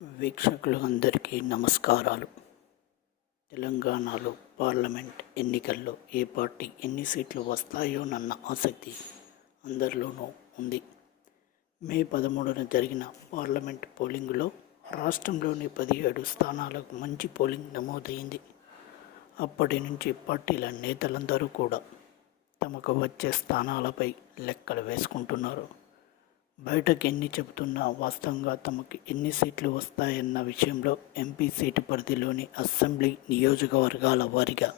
వీక్షకులు అందరికీ నమస్కారాలు. తెలంగాణలో పార్లమెంట్ ఎన్నికల్లో ఏ పార్టీ ఎన్ని సీట్లు వస్తాయోనన్న ఆసక్తి అందరిలోనూ ఉంది. మే పదమూడున జరిగిన పార్లమెంట్ పోలింగ్లో రాష్ట్రంలోని పదిహేడు స్థానాలకు మంచి పోలింగ్ నమోదైంది. అప్పటి నుంచి పార్టీల నేతలందరూ కూడా తమకు వచ్చే స్థానాలపై లెక్కలు వేసుకుంటున్నారు. బయటకు ఎన్ని చెబుతున్నా వాస్తవంగా తమకు ఎన్ని సీట్లు వస్తాయన్న విషయంలో ఎంపీ సీటు పరిధిలోని అసెంబ్లీ నియోజకవర్గాల వారిగా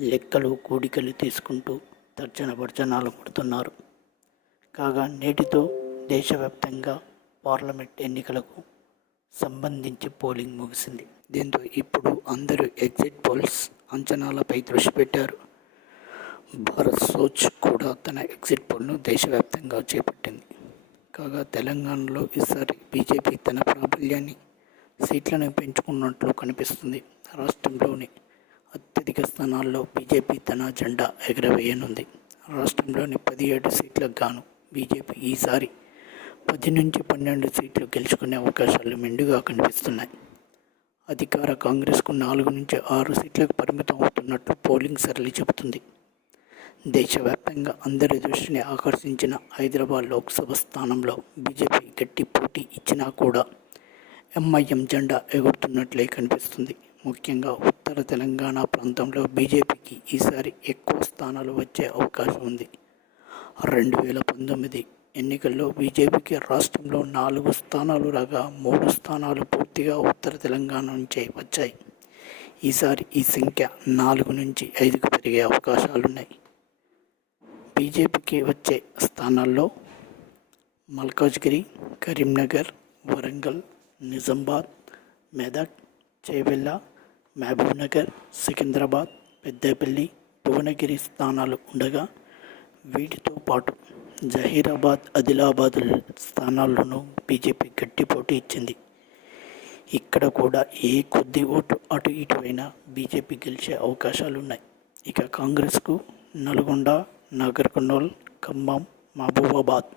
లెక్కలు కూడికలు తీసుకుంటూ తర్జన భర్జనాలు పడుతున్నారు కాగా నేటితో దేశవ్యాప్తంగా పార్లమెంట్ ఎన్నికలకు సంబంధించి పోలింగ్ ముగిసింది. దీంతో ఇప్పుడు అందరూ ఎగ్జిట్ పోల్స్ అంచనాలపై దృష్టి పెట్టారు. భారత్ సోచ్ కూడా తన ఎగ్జిట్ పోల్ను దేశవ్యాప్తంగా చేపట్టింది. కాగా తెలంగాణలో ఈసారి బీజేపీ తన ప్రాబల్యాన్ని సీట్లను పెంచుకున్నట్లు కనిపిస్తుంది. రాష్ట్రంలోని అత్యధిక స్థానాల్లో బీజేపీ తన జెండా ఎగరవేయనుంది. రాష్ట్రంలోని పదిహేడు సీట్లకు గాను బీజేపీ ఈసారి పది నుంచి పన్నెండు సీట్లు గెలుచుకునే అవకాశాలు మెండుగా కనిపిస్తున్నాయి. అధికార కాంగ్రెస్కు నాలుగు నుంచి ఆరు సీట్లకు పరిమితం అవుతున్నట్లు పోలింగ్ సరళి చెబుతుంది. దేశవ్యాప్తంగా అందరి దృష్టిని ఆకర్షించిన హైదరాబాద్ లోక్సభ స్థానంలో బీజేపీ గట్టి పోటీ ఇచ్చినా కూడా ఎంఐఎం జెండా ఎగురుతున్నట్లే కనిపిస్తుంది. ముఖ్యంగా ఉత్తర తెలంగాణ ప్రాంతంలో బీజేపీకి ఈసారి ఎక్కువ స్థానాలు వచ్చే అవకాశం ఉంది. రెండు వేల పంతొమ్మిది ఎన్నికల్లో బీజేపీకి రాష్ట్రంలో నాలుగు స్థానాలు రాగా మూడు స్థానాలు పూర్తిగా ఉత్తర తెలంగాణ నుంచే వచ్చాయి. ఈసారి ఈ సంఖ్య నాలుగు నుంచి ఐదుకు పెరిగే అవకాశాలున్నాయి. బీజేపీకి వచ్చే స్థానాల్లో మల్కాజ్గిరి కరీంనగర్ వరంగల్ నిజామాబాద్ మెదక్ చేవెళ్ళ మహబూబ్నగర్ సికింద్రాబాద్ పెద్దపల్లి భువనగిరి స్థానాలు ఉండగా వీటితో పాటు జహీరాబాద్ ఆదిలాబాద్ స్థానాల్లోనూ బీజేపీ గట్టి పోటీ ఇచ్చింది. ఇక్కడ కూడా ఏ కొద్ది ఓటు అటు ఇటు అయినా బీజేపీ గెలిచే అవకాశాలు ఉన్నాయి ఇక కాంగ్రెస్కు నల్గొండ నాగర్ కర్నూల్ ఖమ్మం మహబూబాబాద్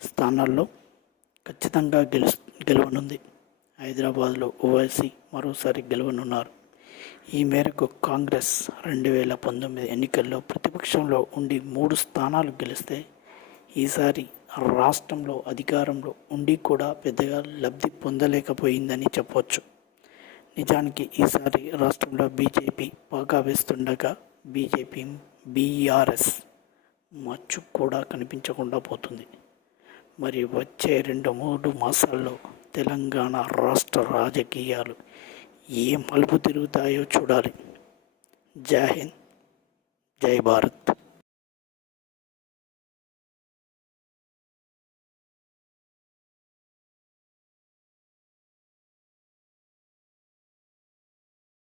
స్థానాల్లో ఖచ్చితంగా గెలు గెలవనుంది. హైదరాబాద్లో ఓవైసీ మరోసారి గెలవనున్నారు. ఈ మేరకు కాంగ్రెస్ రెండు వేల పంతొమ్మిది ఎన్నికల్లో ప్రతిపక్షంలో ఉండి మూడు స్థానాలు గెలిస్తే ఈసారి రాష్ట్రంలో అధికారంలో ఉండి కూడా పెద్దగా లబ్ధి పొందలేకపోయిందని చెప్పవచ్చు నిజానికి ఈసారి రాష్ట్రంలో బీజేపీ బాగా వేస్తుండగా బీజేపీ బీఆర్ఎస్ మచ్చు కూడా కనిపించకుండా పోతుంది. మరి వచ్చే రెండు మూడు మాసాల్లో తెలంగాణ రాష్ట్ర రాజకీయాలు ఏ మలుపు తిరుగుతాయో చూడాలి. జై హింద్ జై భారత్.